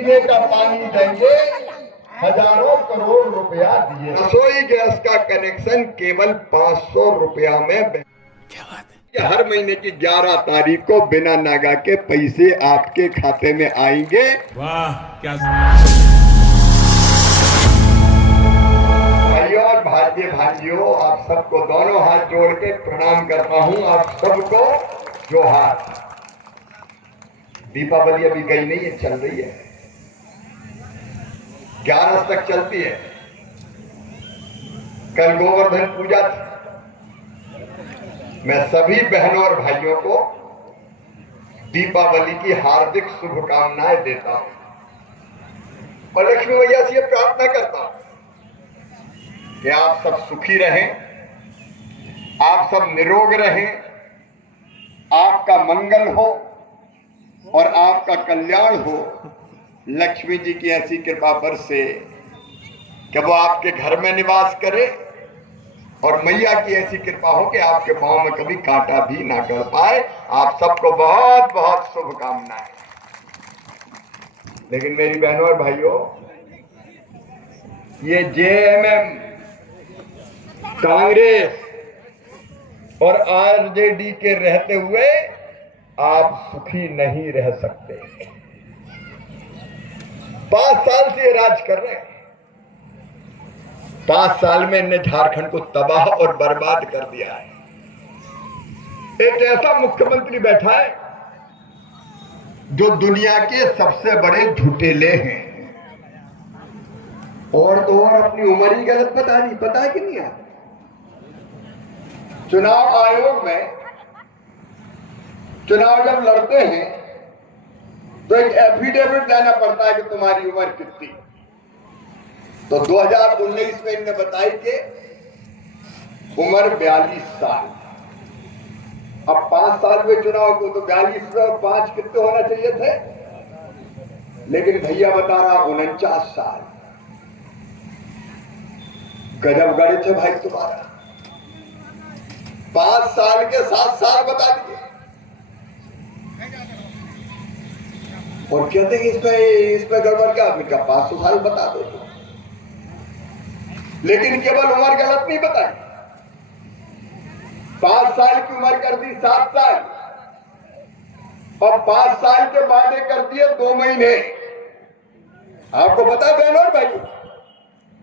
पीने का पानी देंगे, हजारों करोड़ रुपया दिए। रसोई गैस का कनेक्शन केवल 500 रुपया में। क्या बात है। हर महीने की 11 तारीख को बिना नागा के पैसे आपके खाते में आएंगे। वाह क्या। भाइयों और भाइयों, आप सबको दोनों हाथ जोड़ के प्रणाम करता हूं। आप सबको जोहार। दीपावली अभी गई नहीं है, चल रही है, 11 तक चलती है। कल गोवर्धन पूजा थी। मैं सभी बहनों और भाइयों को दीपावली की हार्दिक शुभकामनाएं देता हूं और लक्ष्मी मैया से प्रार्थना करता हूं कि आप सब सुखी रहें, आप सब निरोग रहें, आपका मंगल हो और आपका कल्याण हो। लक्ष्मी जी की ऐसी कृपा बरसे कि वो आपके घर में निवास करे और मैया की ऐसी कृपा हो कि आपके पांव में कभी कांटा भी ना कर पाए। आप सबको बहुत बहुत शुभकामनाएं। लेकिन मेरी बहनों और भाइयों, ये जेएमएम, कांग्रेस और आरजेडी के रहते हुए आप सुखी नहीं रह सकते। 5 साल से ये राज कर रहे हैं। 5 साल में इनने झारखंड को तबाह और बर्बाद कर दिया है। एक ऐसा मुख्यमंत्री बैठा है जो दुनिया के सबसे बड़े झूठेले हैं। और तो और अपनी उम्र ही गलत बता दी। पता है कि नहीं है? चुनाव आयोग में चुनाव जब लड़ते हैं तो एक एफिडेविट देना पड़ता है कि तुम्हारी उम्र कितनी। तो 2019 में इन्होंने बताई कि उम्र 42 साल। अब 5 साल हुए चुनाव को, तो 42 में 5 कितने होना चाहिए थे? लेकिन भैया बता रहा 49 साल। गजब गणित है भाई तुम्हारा। 5 साल के 7 साल बता दिए और कहते हैं इसमें गड़बड़ क्या? आपने क्या 500 साल बता दो। लेकिन केवल उम्र गलत नहीं बताई। 5 साल की उम्र कर दी 7 साल और 5 साल के वादे कर दिए 2 महीने। आपको पता है बहनों और भाई,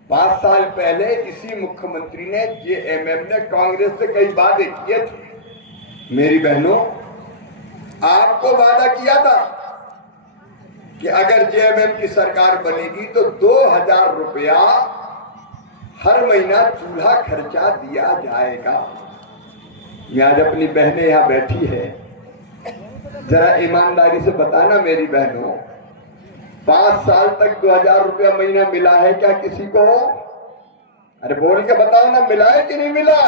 5 साल पहले इसी मुख्यमंत्री ने, जेएमएम ने कांग्रेस से कई वादे किए थे। मेरी बहनों, आपको वादा किया था कि अगर जेएमएम की सरकार बनेगी तो 2000 रुपया हर महीना चूल्हा खर्चा दिया जाएगा। मैं आज अपनी बहनें यहां बैठी है, जरा ईमानदारी से बताना मेरी बहनों, 5 साल तक 2000 रुपया महीना मिला है क्या किसी को? अरे बोल के बताओ ना, मिला है कि नहीं मिला?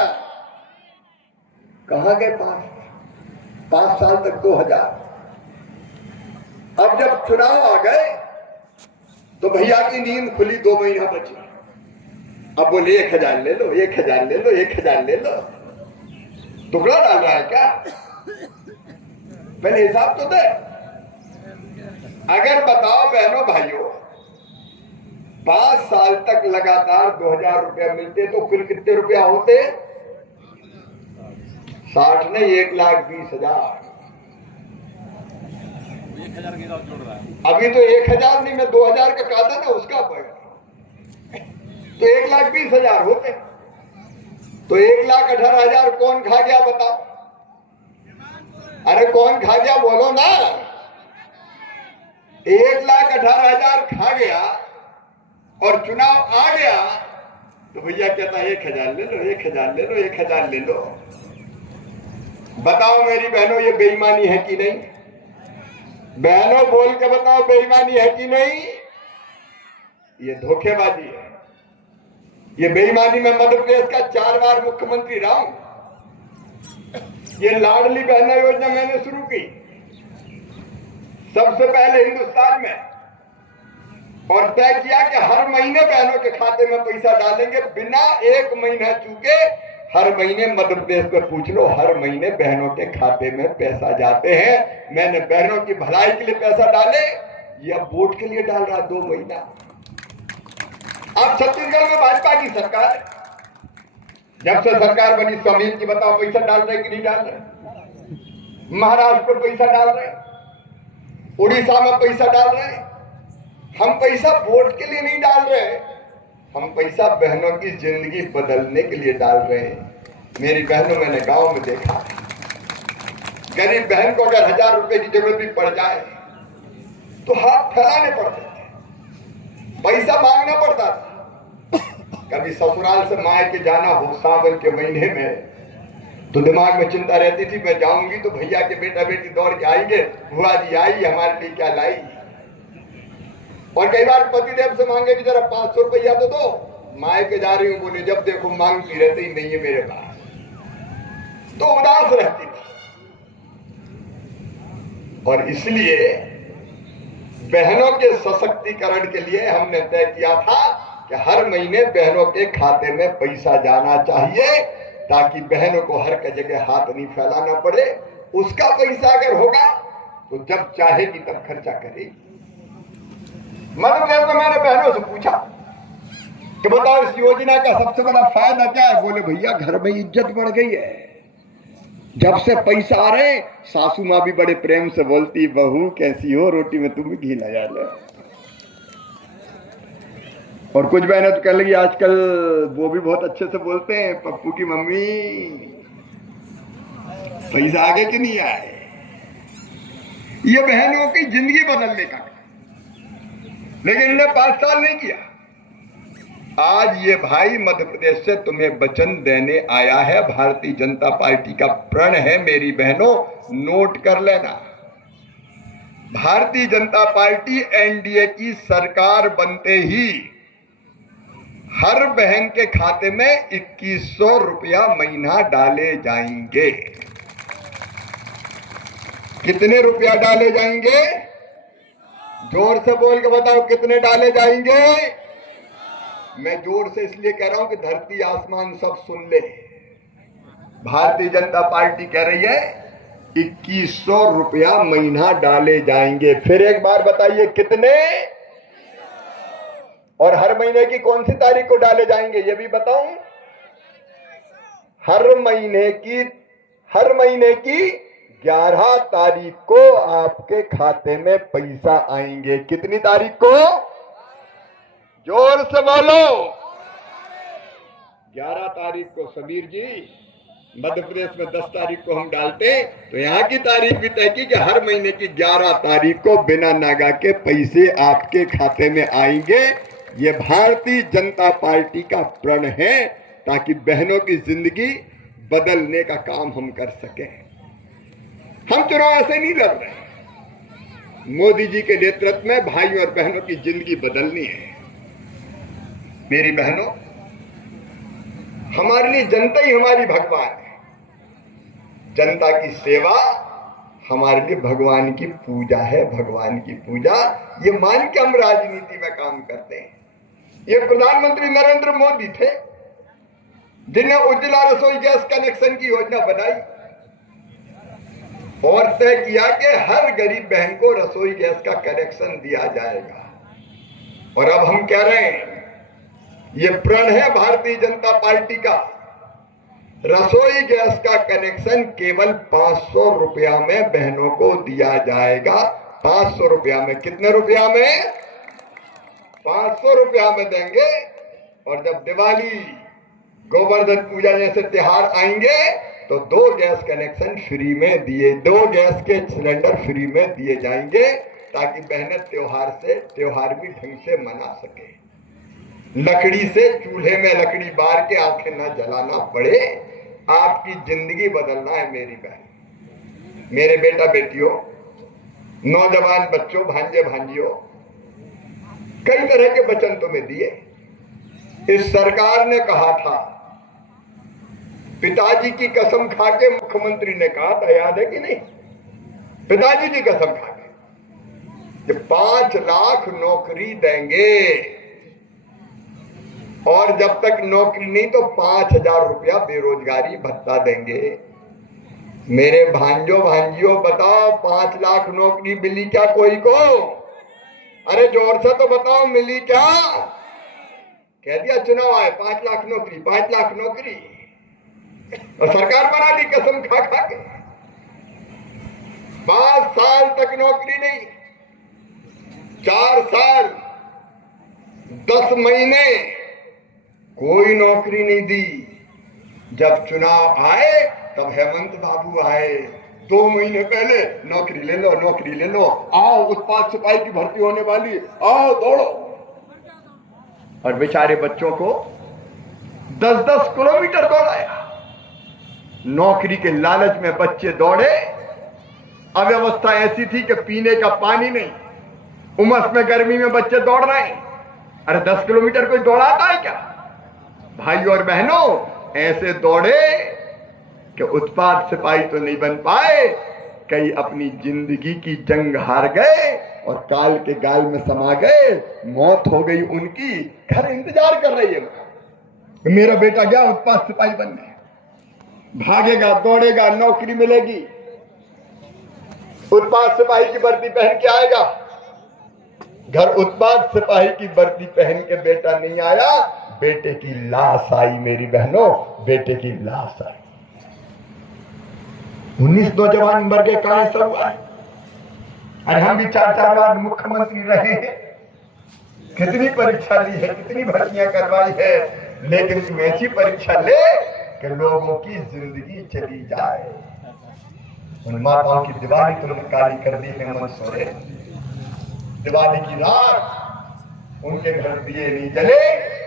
कहां गए 5 साल तक 2000? अब जब चुनाव आ गए तो भैया की नींद खुली, 2 महीना बची। अब बोले 1000 ले लो, 1000 ले लो, 1000 ले लो। टुकड़ा डाल रहा है क्या? पहले हिसाब तो दे। अगर बताओ बहनों भाइयों, 5 साल तक लगातार 2000 रुपया मिलते तो कुल कितने रुपया होते? 60 नहीं, 1,20,000। अभी तो 1000 नहीं, मैं 2000 का कहा था ना, उसका पड़ेगा तो 1,20,000 होते। तो 1,18,000 कौन खा गया बताओ? अरे कौन खा गया बोलो ना। 1,18,000 खा गया और चुनाव आ गया तो भैया कहता है 1000 ले लो, 1000 ले लो, 1000 ले लो। बताओ मेरी बहनों, ये बेईमानी है कि नहीं? बहनों बोल के बताओ, बेईमानी है कि नहीं? ये धोखेबाजी है। ये बेईमानी में मध्य प्रदेश का 4 बार मुख्यमंत्री रहा हूं। ये लाडली बहना योजना मैंने शुरू की सबसे पहले हिंदुस्तान में और तय किया कि हर महीने बहनों के खाते में पैसा डालेंगे बिना 1 महीना चूके। हर महीने मध्य प्रदेश में पूछ लो, हर महीने बहनों के खाते में पैसा जाते हैं। मैंने बहनों की भलाई के लिए पैसा डाले, ये अब वोट के लिए डाल रहा 2 महीना। अब छत्तीसगढ़ में भाजपा की सरकार है, जब से सरकार बनी स्वामी की बताओ पैसा डाल रहे कि नहीं डाल रहे? महाराष्ट्र में पैसा डाल रहे, उड़ीसा में पैसा डाल रहे। हम पैसा वोट के लिए नहीं डाल रहे, हम पैसा बहनों की जिंदगी बदलने के लिए डाल रहे हैं। मेरी बहनों, मैंने गांव में देखा, गरीब बहन को अगर 1000 रुपए की जरूरत भी पड़ जाए तो हाथ फैलाने पड़ते थे, पैसा मांगना पड़ता था। कभी ससुराल से मायके जाना हो सावन के महीने में तो दिमाग में चिंता रहती थी, मैं जाऊंगी तो भैया के बेटा बेटी दौड़ के आएंगे, बुआ जी आई हमारे लिए क्या लाई। और कई बार पतिदेव से मांगे कि जरा 500 रुपया तो दो, मायके जा रही हूं, बोले जब देखो मांगती रहती ही नहीं है मेरे पास, तो उदास रहती थी। और इसलिए बहनों के सशक्तिकरण के लिए हमने तय किया था कि हर महीने बहनों के खाते में पैसा जाना चाहिए, ताकि बहनों को हर जगह हाथ नहीं फैलाना पड़े। उसका पैसा अगर होगा तो जब चाहेगी तब खर्चा करेगी। मध्य प्रदेश में मैंने बहनों से पूछा कि बताओ इस योजना का सबसे बड़ा फायदा क्या है? बोले भैया घर में इज्जत बढ़ गई है, जब से पैसा आ रहे सासू माँ भी बड़े प्रेम से बोलती, बहू कैसी हो, रोटी में तुम भी घी लगा लो। और कुछ बहनें तो कह लगी आजकल वो भी बहुत अच्छे से बोलते हैं, पप्पू की मम्मी पैसा आगे कि नहीं आए। ये बहनों की जिंदगी बदलने का, लेकिन इन्हें 5 साल नहीं किया। आज ये भाई मध्य प्रदेश से तुम्हें वचन देने आया है, भारतीय जनता पार्टी का प्रण है मेरी बहनों, नोट कर लेना। भारतीय जनता पार्टी एनडीए की सरकार बनते ही हर बहन के खाते में 2100 रुपया महीना डाले जाएंगे। कितने रुपया डाले जाएंगे? जोर से बोल के बताओ कितने डाले जाएंगे? मैं जोर से इसलिए कह रहा हूं कि धरती आसमान सब सुन ले। भारतीय जनता पार्टी कह रही है 2100 रुपया महीना डाले जाएंगे। फिर एक बार बताइए कितने? और हर महीने की कौन सी तारीख को डाले जाएंगे ये भी बताऊं? हर महीने की 11 तारीख को आपके खाते में पैसा आएंगे। कितनी तारीख को? जोर से बोलो। 11 तारीख को सबीर जी, मध्य प्रदेश में 10 तारीख को हम डालते तो यहाँ की तारीख भी तय की कि हर महीने की 11 तारीख को बिना नागा के पैसे आपके खाते में आएंगे। ये भारतीय जनता पार्टी का प्रण है, ताकि बहनों की जिंदगी बदलने का काम हम कर सकें। हम चुनाव ऐसे नहीं लड़ रहे, मोदी जी के नेतृत्व में भाइयों और बहनों की जिंदगी बदलनी है। मेरी बहनों, हमारे लिए जनता ही हमारी भगवान है। जनता की सेवा हमारे लिए भगवान की पूजा है। भगवान की पूजा ये मान के हम राजनीति में काम करते हैं। ये प्रधानमंत्री नरेंद्र मोदी थे जिन्हें उज्ज्वला रसोई गैस कनेक्शन की योजना बनाई और तय किया कि हर गरीब बहन को रसोई गैस का कनेक्शन दिया जाएगा। और अब हम कह रहे हैं, ये प्रण है भारतीय जनता पार्टी का, रसोई गैस का कनेक्शन केवल 500 रुपया में बहनों को दिया जाएगा। 500 रुपया में। कितने रुपया में? 500 रुपया में देंगे। और जब दिवाली, गोवर्धन पूजा जैसे त्योहार आएंगे तो 2 गैस कनेक्शन फ्री में दिए, 2 गैस के सिलेंडर फ्री में दिए जाएंगे, ताकि बहनें त्योहार भी ढंग से मना सके। लकड़ी से चूल्हे में लकड़ी बार के आंखें न जलाना पड़े। आपकी जिंदगी बदलना है मेरी बहन, मेरे बेटा बेटियों, नौजवान बच्चों, भांजे भांजियों, कई तरह के वचन तुम्हें दिए। इस सरकार ने कहा था, पिताजी की कसम खा के मुख्यमंत्री ने कहा था, याद है कि नहीं? पिताजी की कसम खा के 5 लाख नौकरी देंगे, और जब तक नौकरी नहीं तो 5000 रुपया बेरोजगारी भत्ता देंगे। मेरे भांजो भांजियों बताओ, 5 लाख नौकरी मिली क्या कोई को? अरे जोर से तो बताओ मिली क्या? कह दिया चुनाव आए 5 लाख नौकरी, 5 लाख नौकरी, और सरकार बना दी कसम खा खा के। 5 साल तक नौकरी नहीं, 4 साल 10 महीने कोई नौकरी नहीं दी। जब चुनाव आए तब हेमंत बाबू आए, 2 महीने पहले नौकरी ले लो, नौकरी ले लो, आओ उत्पाद सिपाही की भर्ती होने वाली, आओ दौड़ो। और बेचारे बच्चों को 10-10 किलोमीटर दौड़ाया। नौकरी के लालच में बच्चे दौड़े। अव्यवस्था ऐसी थी कि पीने का पानी नहीं, उमस में गर्मी में बच्चे दौड़ रहे हैं। अरे 10 किलोमीटर कोई दौड़ाता है क्या? भाई और बहनों, ऐसे दौड़े कि उत्पाद सिपाही तो नहीं बन पाए, कई अपनी जिंदगी की जंग हार गए और काल के गाल में समा गए। मौत हो गई उनकी, घर इंतजार कर रही है। मेरा बेटा गया उत्पाद सिपाही बनने, भागेगा दौड़ेगा, नौकरी मिलेगी, उत्पाद सिपाही की वर्दी पहन के आएगा। घर उत्पाद सिपाही की वर्दी पहन के बेटा नहीं आया, बेटे की लाश आई। मेरी बहनों, बेटे की लाश आई। 19 नौजवान मर गए, कहां सब हुआ? अरे हम भी 4-4 बार मुख्यमंत्री रहे हैं, कितनी परीक्षा ली है, कितनी भर्तियां करवाई है, लेकिन तुम ऐसी परीक्षा ले कि लोगों की जिंदगी चली जाए। उन माताओं की दिवाली तुमने काली कर दी हेमंत सोरेन। दिवाली की रात उनके घर दिए नहीं जले,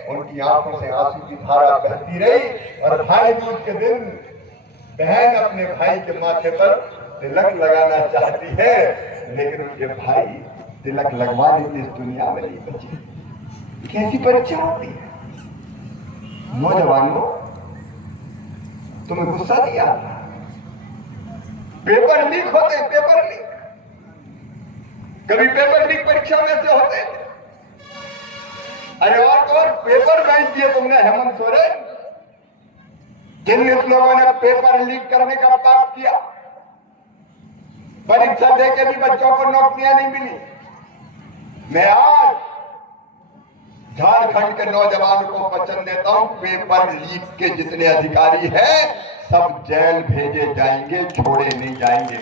उनकी आंखों से आंसू की धारा बहती रही। और भाई दूज के दिन बहन अपने भाई के माथे पर तिलक लगाना चाहती है, लेकिन उनके भाई तिलक लगवाने की इस दुनिया में नहीं बचे। कैसी परीक्षा होती है? नौजवानों, तुम्हें गुस्सा नहीं आता? पेपर लीक होते हैं, पेपर लीक। कभी पेपर लीक परीक्षा में से होते हैं? अरे और पेपर बेच दिए तुमने हेमंत सोरेन। जिन लोगों ने पेपर लीक करने का पाप किया, परीक्षा देके भी बच्चों को नौकरियां नहीं मिली। मैं आज झारखंड के नौजवानों को वचन देता हूं, पेपर लीक के जितने अधिकारी हैं सब जेल भेजे जाएंगे, छोड़े नहीं जाएंगे।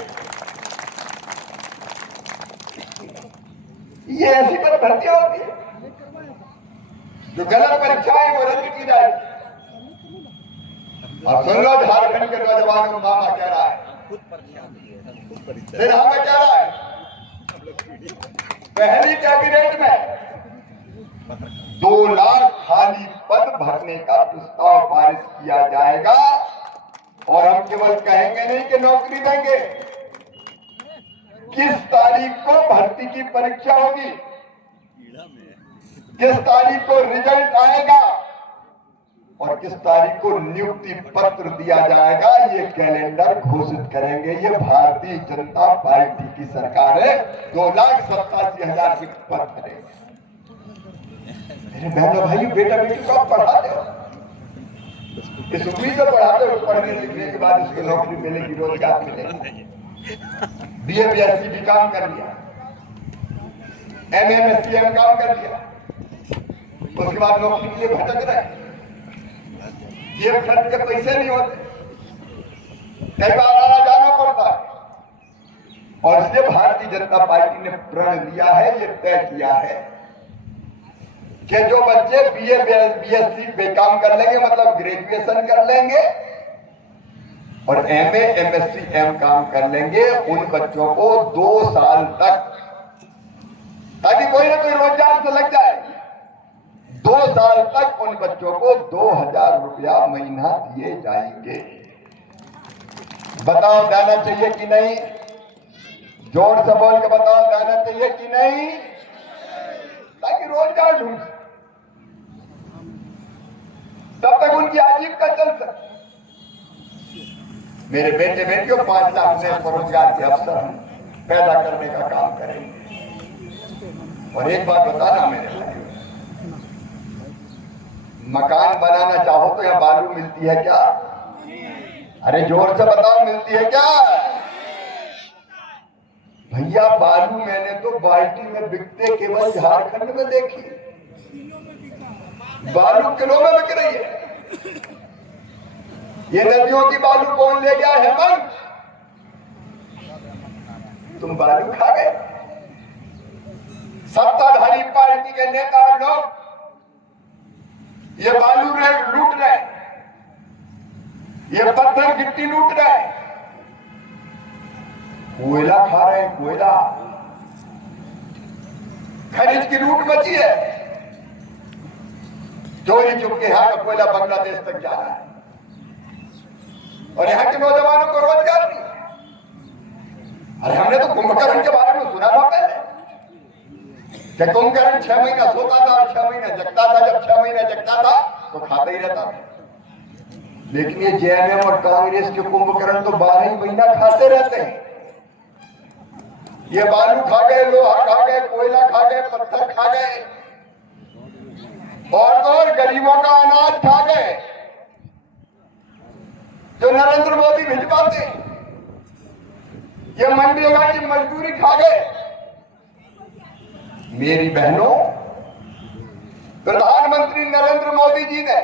ये ऐसी पर भर्तियां होती है, जो गलत परीक्षाएं वो रद्द की जाएगी। और सुन लो, झारखंड के नौजवानों को मामा कह रहा है, फिर हमें कह रहा है, पहली कैबिनेट में 2 लाख खाली पद भरने का प्रस्ताव पारित किया जाएगा। और हम केवल कहेंगे नहीं कि नौकरी देंगे, किस तारीख को भर्ती की परीक्षा होगी, किस तारीख को रिजल्ट आएगा और किस तारीख को नियुक्ति पत्र दिया जाएगा, ये कैलेंडर घोषित करेंगे। ये भारतीय जनता पार्टी की सरकार है। 2,87,000 पद भरेंगे। मेरे बहनों भाई, बेटा बेटी को आप पढ़ाते हो, इस उम्मीद से पढ़ाते हो पढ़ने लिखने के बाद उसको नौकरी मिलेगी, रोजगार मिलेगा। BA BSc भी काम कर लिया, MA MSc काम कर लिया, उसके बाद नौकरी के लिए भटक रहे, जेब खर्च के पैसे नहीं होते, कई बार आना जाना पड़ता है। और इसलिए भारतीय जनता पार्टी ने प्रण लिया है, ये तय किया है कि जो बच्चे BA BSc पे काम कर लेंगे, मतलब ग्रेजुएशन कर लेंगे और MA MSc काम कर लेंगे, उन बच्चों को 2 साल तक, ताकि कोई ना कोई रोजगार से लग जाए, 2 साल तक उन बच्चों को 2,000 रुपया महीना दिए जाएंगे। बताओ देना चाहिए कि नहीं? जोर से बोल के बताओ, देना चाहिए कि नहीं? ताकि रोजगार ढूंढ, तब तक उनकी आजीविका चल सके। मेरे बेटे बेटियों 5 लाख से स्वरोजगार के अवसर हम पैदा करने का काम करेंगे। और एक बात बताना मेरे भाई, मकान बनाना चाहो तो यहाँ बालू मिलती है क्या? अरे जोर से बताओ, मिलती है क्या? भैया बालू मैंने तो बाल्टी में बिकते केवल झारखंड में देखी, बालू किलो में बिक रही है। ये नदियों की बालू कौन ले गया? हेमंत, तुम बालू खा गए। सत्ताधारी पार्टी के नेता लोग ये बालू लूट रहे, ये पत्थर गिट्टी लूट रहे, कोयला खा रहे हैं, कोयला खनिज की लूट मची है। चोरी चुपके यहाँ का कोयला बांग्लादेश तक जा रहा है और यहाँ के नौजवानों को रोजगार नहीं। अरे हमने तो कुंभकर्ण के बारे में सुना था पहले कि कुंभकर्ण 6 महीना सोता था और 6 महीना जगता था। जब 6 महीना जगता था तो खाता ही रहता था। लेकिन ये जेएमएम और कांग्रेस के कुंभकर्ण तो 12 ही महीना खाते रहते हैं। ये बालू खा गए, लोहा खा गए, कोयला खा गए, पत्थर खा गए और गरीबों का अनाज खा गए जो नरेंद्र मोदी भिजवाते। ये मंडियों की मजदूरी खा गए। मेरी बहनों, प्रधानमंत्री नरेंद्र मोदी जी ने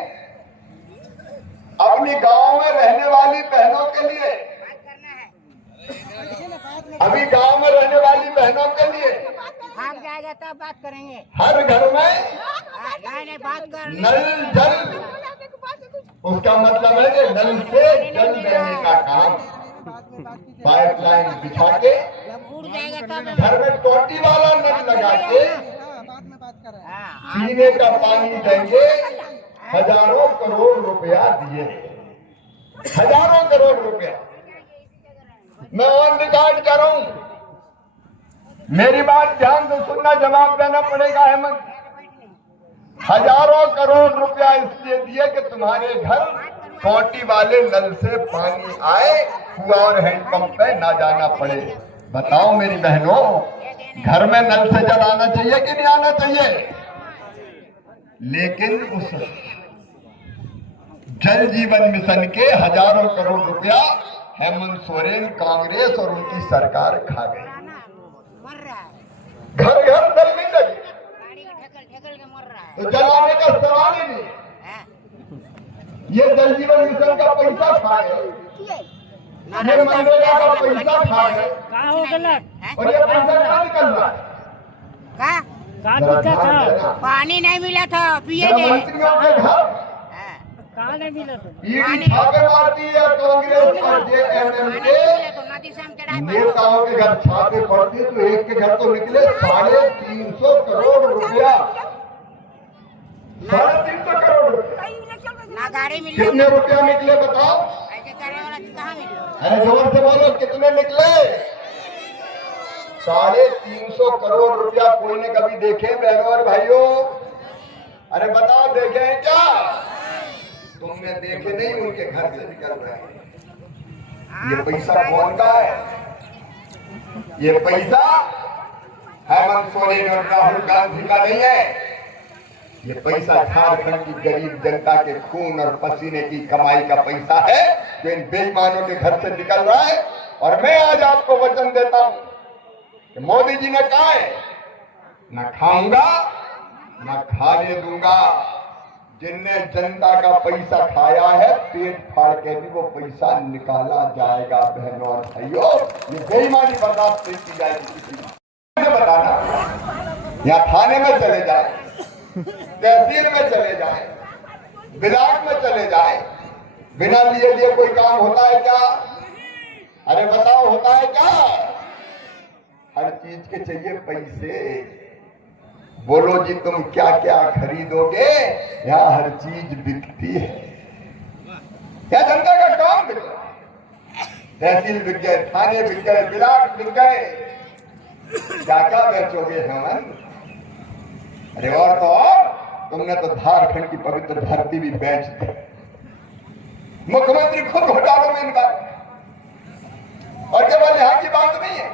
अपनी गांव में रहने वाली बहनों के लिए, अभी गांव में रहने वाली बहनों के लिए भाग जाएगा तब बात करेंगे। हर घर में नहीं बात कर नल जल, उसका मतलब है कि नल से जल देने का काम, पाइपलाइन बिछा के घर में टोटी वाला नल लगा के पीने का पानी देंगे। हजारों करोड़ रुपया दिए, हजारों करोड़ रुपया। मैं ऑन रिकॉर्ड कर रहा हूं, मेरी बात ध्यान से सुनना, जवाब देना पड़ेगा हेमंत। हजारों करोड़ रुपया इसलिए दिए कि तुम्हारे घर टोटी वाले नल से पानी आए, कुआं और हैंडपंप पे ना जाना पड़े। बताओ मेरी बहनों, घर में नल से जल आना चाहिए कि नहीं आना चाहिए? लेकिन उस जल जीवन मिशन के हजारों करोड़ रुपया हेमंत सोरेन, कांग्रेस और उनकी सरकार खा गई। घर घर जल नहीं लगे तो जलाने का सवाल ही नहीं। ये जल जीवन मिशन का पैसा खा गए, ये मनरेगा का पैसा खा गए और ये पैसा कहाँ निकल रहा है? पानी नहीं मिला था, पिए मंत्रियों के घर कहाँ नहीं मिला था। ईडी छापे मारती है कांग्रेस और जेएमएम के नेताओं के घर छापे पड़ती है, तो एक के घर तो निकले 350 करोड़ रुपया। 350 करोड़ रुपया ना गाड़ी मिली। कितने रुपया निकले बताओ? ऐसे करे वाला कहाँ मिले? अरे जोर से बोलो, कितने निकले? 350 करोड़ रुपया। कोई ने कभी देखे बहनों और भाइयों? अरे बताओ, देखे हैं क्या? तुमने देखे नहीं, उनके घर से निकल रहे हैं। ये पैसा कौन का है? ये पैसा हेमंत सोरेन और राहुल गांधी का नहीं है। ये पैसा झारखंड की गरीब जनता के खून और पसीने की कमाई का पैसा है जो इन बेईमानों के घर से निकल रहा है। और मैं आज आपको वचन देता हूं कि मोदी जी ने कहा है, न खाऊंगा न खाने दूंगा। जिनने जनता का पैसा खाया है, पेट फाड़ के भी वो पैसा निकाला जाएगा। बहनों और भाइयों, ये बेईमानी बर्दाश्त नहीं की जाएगी किसी को। बताना, या थाने में चले जाए, तहसील में चले जाए, ब्लॉक में चले जाए, बिना लिए कोई काम होता है क्या? अरे बताओ, होता है क्या? हर चीज के चाहिए पैसे। बोलो जी, तुम क्या क्या खरीदोगे? यहाँ हर चीज बिकती है। क्या जनता का काम बिक रहा है? तहसील बिक गए, थाने बिक गए, ब्लॉक बिक गए, क्या क्या बेचोगे हेमंत? अरे और तो और, तुमने तो झारखंड की पवित्र धरती भी बेच दी। मुख्यमंत्री खुद घोटालों में इनका, और केवल यहाँ की बात नहीं है,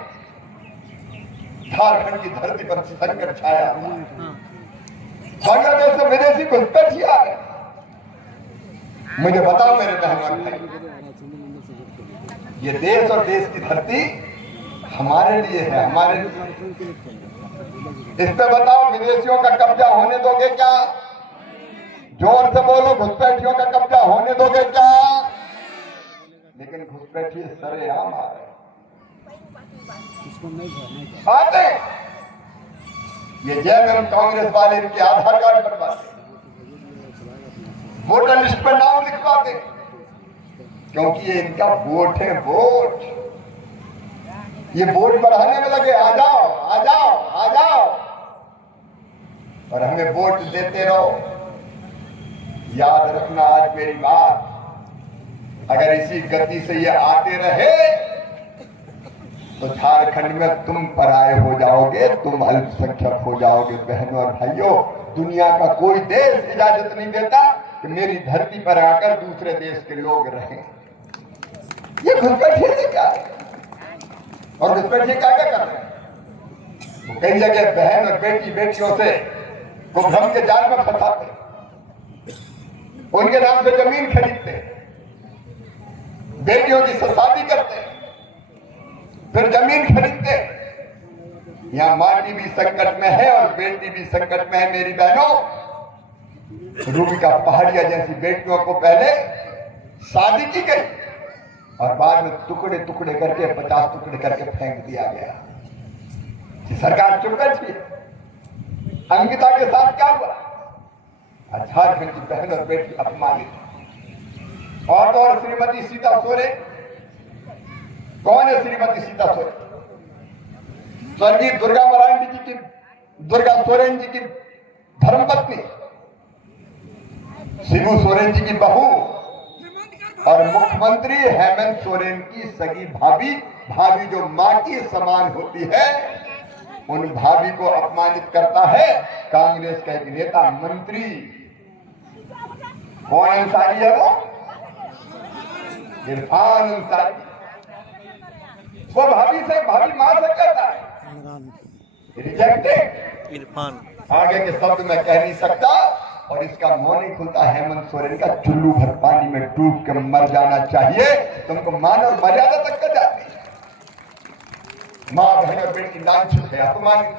झारखंड की धरती पर संकट छाया हुआ है। बांग्लादेश से विदेशी घुसपैठिया है। मुझे बताओ मेरे बहनों भाई, ये देश और देश की धरती हमारे लिए है, हमारे लिए। इस पे बताओ, विदेशियों का कब्जा होने दोगे क्या? जोर से बोलो, घुसपैठियों का कब्जा होने दोगे क्या? लेकिन घुसपैठी सरेआम आ रहे आते। ये जेएमएम कांग्रेस वाले इनके आधार कार्ड बनवाते, वोटर लिस्ट पर नाम लिखवाते, क्योंकि ये इनका वोट है, वोट। ये वोट बढ़ाने में लगे, आ जाओ आ जाओ आ जाओ, और हमें वोट देते रहो। याद रखना आज मेरी बात, अगर इसी गति से ये आते रहे तो झारखंड में तुम पराये हो जाओगे, तुम अल्पसंख्यक हो जाओगे। बहनों और भाइयों, दुनिया का कोई देश इजाजत नहीं देता कि मेरी धरती पर आकर दूसरे देश के लोग रहें। ये घुसपैठिए से क्या है? और घुसपैठिए क्या क्या कर रहे हैं? वो कई जगह बहन और बेटियों से को भ्रम के जाल में फंसाते, उनके नाम से जमीन खरीदते, बेटियों की शादी करते, फिर जमीन खरीदते। यहां माटी भी संकट में है और बेटी भी संकट में है। मेरी बहनों, रूबी का पहाड़िया जैसी बेटियों को पहले शादी की गई और बाद में टुकड़े टुकड़े करके 50 टुकड़े करके फेंक दिया गया। सरकार चुप कर थी। अंकिता के साथ क्या हुआ? झारखंड की बहन और बेटी अपमानित। और तो और श्रीमती सीता सोरेन, कौन है श्रीमती सीता सोरेन? स्वर्गीय दुर्गा मरांडी जी की, दुर्गा सोरेन जी की धर्मपत्नी, शिबू सोरेन जी की बहू और मुख्यमंत्री हेमंत सोरेन की सगी भाभी। भाभी जो मां की समान होती है, उन भाभी को अपमानित करता है कांग्रेस का एक नेता मंत्री। कौन अंसारी है वो? इरफान अंसारी। वो भाभी मां से कहता है रिजेक्टेड। इरफान आगे के शब्द मैं कह नहीं सकता, और इसका मुंह नहीं खुलता। हेमंत सोरेन का चुल्लू भर पानी में डूब के मर जाना चाहिए। तुमको मानव मर्यादा तक कर जाती है। मां बहन और बेटी लांछित है, अपमानित।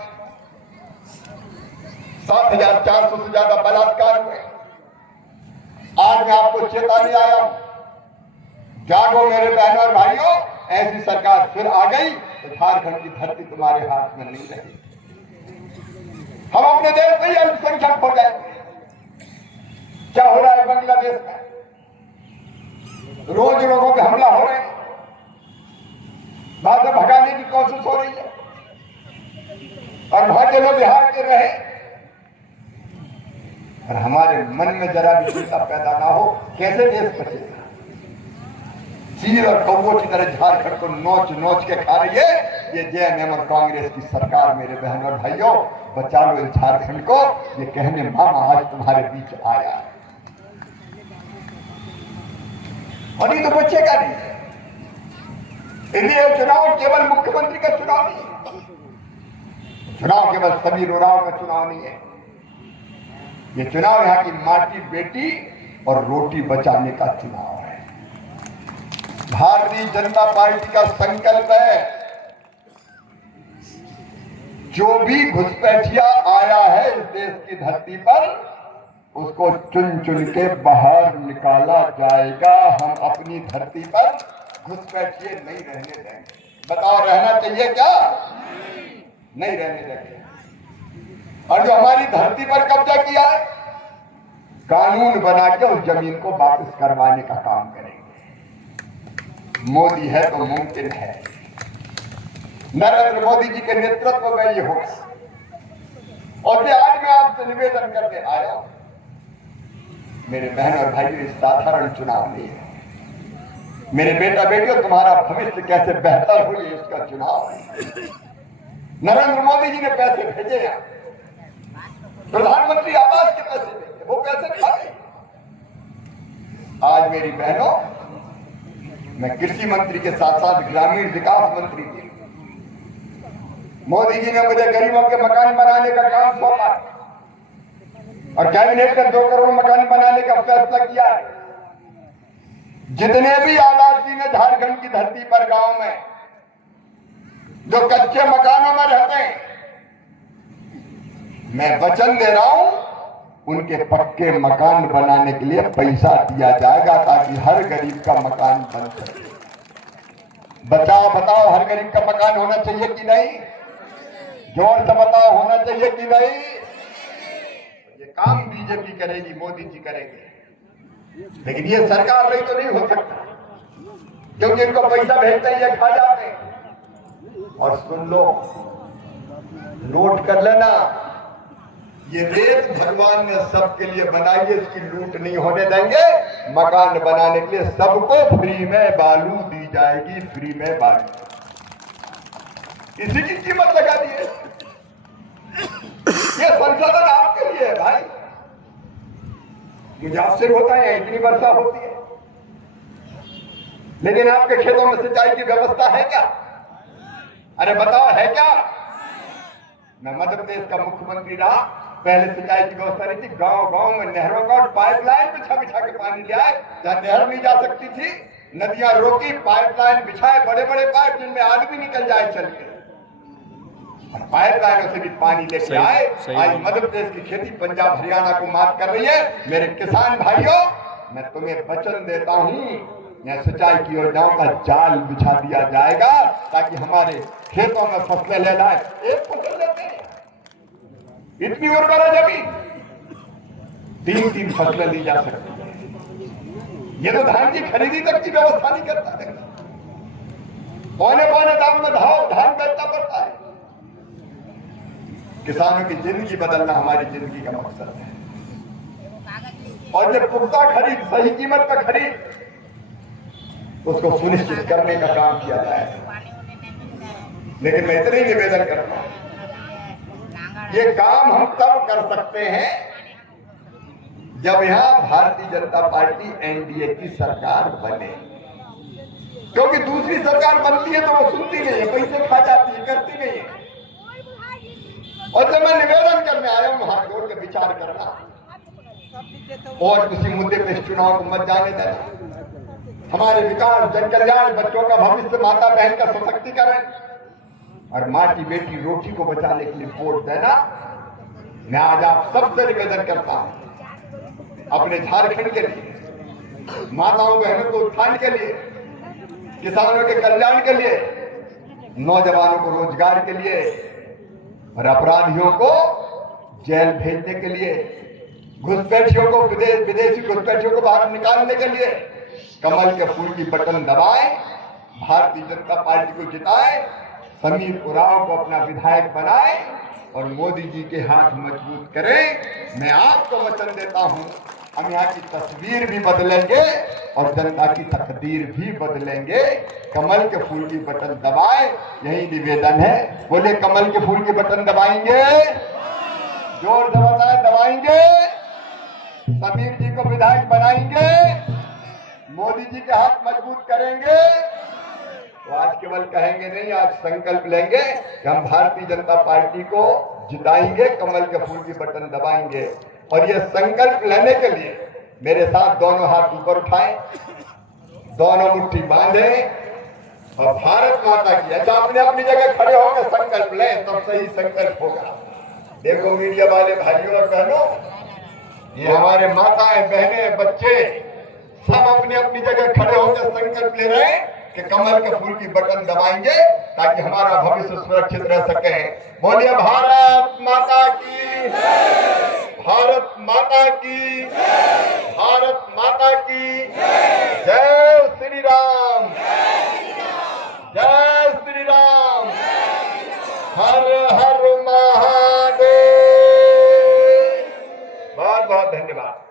7400 से ज्यादा बलात्कार हुए। आज मैं आपको चेतावनी आया हूं, जागो मेरे बहनों और भाइयों। ऐसी सरकार फिर आ गई तो झारखंड की धरती तुम्हारे हाथ में नहीं रहेगी। हम अपने देश में ही अल्पसंख्यक हो जाएंगे। क्या हो रहा है बांग्लादेश में? रोज लोगों पे हमला हो रहे हैं, वहां से भगाने की कोशिश हो रही है, और भाग्य लोग बिहार के रहे। और हमारे मन में जरा भी चिंता पैदा ना हो, कैसे देश बचेगा? चीर और कौवों की तरह झारखंड को नोच नोच के खा रही है ये जेएमएम और कांग्रेस की सरकार। मेरे बहनों और भाइयों, बचा लो इस झारखंड को। ये कहने मामा आज तुम्हारे बीच आया, और ये तो बचेगा नहीं। इसलिए चुनाव केवल मुख्यमंत्री का चुनाव नहीं है, चुनाव केवल सभी लोराओं का चुनाव नहीं है। ये चुनाव यहाँ की माटी, बेटी और रोटी बचाने का चुनाव है। भारतीय जनता पार्टी का संकल्प है, जो भी घुसपैठिया आया है इस देश की धरती पर, उसको चुन चुन के बाहर निकाला जाएगा। हम अपनी धरती पर घुसपैठिए नहीं रहने देंगे। बताओ, रहना चाहिए क्या? नहीं रहने देंगे। और जो हमारी धरती पर कब्जा किया है, कानून बना के उस जमीन को वापस करवाने का काम करेंगे। मोदी है तो मुमकिन है। नरेंद्र मोदी जी के नेतृत्व में ये होगा। और आज मैं आपसे निवेदन करके आया हूं, मेरे बहन और भाइयों, साधारण चुनाव नहीं है। मेरे बेटा बेटियों, तुम्हारा भविष्य कैसे बेहतर हो, ये इसका चुनाव है। नरेंद्र मोदी जी ने पैसे भेजे हैं, प्रधानमंत्री आवास के पैसे भेजे, वो पैसे खाए। आज मेरी बहनों, मैं कृषि मंत्री के साथ साथ ग्रामीण विकास मंत्री थी। मोदी जी ने मुझे गरीबों के मकान बनाने का काम सौंपा और कैबिनेट में 2 करोड़ मकान बनाने का फैसला किया है। जितने भी आवास ने झारखंड की धरती पर गांव में जो कच्चे मकानों में रहते हैं, मैं वचन दे रहा हूं उनके पक्के मकान बनाने के लिए पैसा दिया जाएगा ताकि हर गरीब का मकान बन सके। बताओ हर गरीब का मकान होना चाहिए कि नहीं? जोर से बताओ, होना चाहिए कि नहीं? ये काम बीजेपी करेगी, मोदी जी करेंगे, लेकिन ये सरकार नहीं तो नहीं हो सकता, क्योंकि इनको पैसा भेजते हैं ये खा जाते हैं। और सुन लो, नोट कर लेना, ये रेत भगवान ने सबके लिए बनाई है, इसकी लूट नहीं होने देंगे। मकान बनाने के लिए सबको फ्री में बालू दी जाएगी, फ्री में बालू, इसी की कीमत लगा दी है। ये संशोधन आपके लिए है भाई, मुझे आश्चर्य होता है इतनी वर्षा होती है, लेकिन आपके खेतों में सिंचाई की व्यवस्था है क्या? अरे बताओ, है क्या? मैं मध्य प्रदेश का मुख्यमंत्री रहा, पहले सिंचाई की व्यवस्था नहीं थी, गांव गांव में नहरों का पाइपलाइन बिछा बिछा के पानी ले आए, जहां नहर नहीं जा सकती थी नदियां रोकी, पाइपलाइन बिछाए, बड़े बड़े पाइप जिनमें आदमी निकल जाए चल के, और पाइपलाइनों से भी पानी लेके आए। आज मध्य प्रदेश की खेती पंजाब हरियाणा को मात कर रही है। मेरे किसान भाइयों, मैं तुम्हें वचन देता हूं, यहां सिंचाई की योजनाओं का जाल बिछा दिया जाएगा ताकि हमारे खेतों में फसलें ले जाए। एक फसल लेते हैं, इतनी उर्वर है जमीन, 3-3 फसलें ली जा सकती है। ये तो धान की खरीदी तक की व्यवस्था नहीं करता है, पौने दाम में धान बेचना पड़ता है। किसानों की जिंदगी बदलना हमारी जिंदगी का मकसद है, और ये पुख्ता खरीद, सही कीमत पर खरीद, उसको सुनिश्चित करने का काम किया जाए। लेकिन मैं इतना ही निवेदन करता हूं, ये काम हम तब कर सकते हैं जब यहां भारतीय जनता पार्टी एनडीए की सरकार बने, क्योंकि दूसरी सरकार बनती है तो वो सुनती नहीं है, पैसे खा जाती है, करती नहीं है। और जब मैं निवेदन करने आया हूं, हाथ जोड़ के विचार करना, और किसी मुद्दे पे इस चुनाव को मत जाने देना। हमारे विकास, जन कल्याण, बच्चों का भविष्य, माता बहन का सशक्तिकरण और माँ की बेटी रोटी को बचाने के लिए वोट देना। मैं आज आप सबसे निवेदन करता हूं, अपने झारखंड के लिए, माताओं बहनों को उत्थान के लिए, किसानों के कल्याण के लिए, नौजवानों को रोजगार के लिए, और अपराधियों को जेल भेजने के लिए, घुसपैठियों को, विदेशी घुसपैठियों को बाहर निकालने के लिए कमल के फूल की बटन दबाएं, भारतीय जनता पार्टी को जिताएं, समीर उरांव को अपना विधायक बनाएं और मोदी जी के हाथ मजबूत करें। मैं आपको वचन देता हूं, हम यहाँ की तस्वीर भी बदलेंगे और जनता की तकदीर भी बदलेंगे। कमल के फूल की बटन दबाएं, यही निवेदन है। बोले कमल के फूल की बटन दबाएंगे, जोर से बताएं, दबाएंगे, समीर जी को विधायक बनाएंगे, मोदी जी के हाथ मजबूत करेंगे। तो आज केवल कहेंगे नहीं, आज संकल्प लेंगे कि हम भारतीय जनता पार्टी को जिताएंगे, कमल के फूल की बटन दबाएंगे। और ये संकल्प लेने के लिए मेरे साथ दोनों हाथ ऊपर उठाएं, दोनों मुट्ठी बांधे और भारत माता की, अच्छा अपने अपनी जगह खड़े होकर संकल्प लें, तब सही संकल्प होगा। देखो मीडिया वाले भाइयों और बहनों, ये हमारे माताएं, बहनें, बच्चे सब अपनी अपनी जगह खड़े होकर संकल्प ले रहे हैं कि कमल के फूल की बटन दबाएंगे ताकि हमारा भविष्य सुरक्षित रह सके। बोलिए भारत माता की, भारत माता की, भारत माता की जय श्री राम, जय श्री राम, हर हर महादेव। बहुत बहुत धन्यवाद।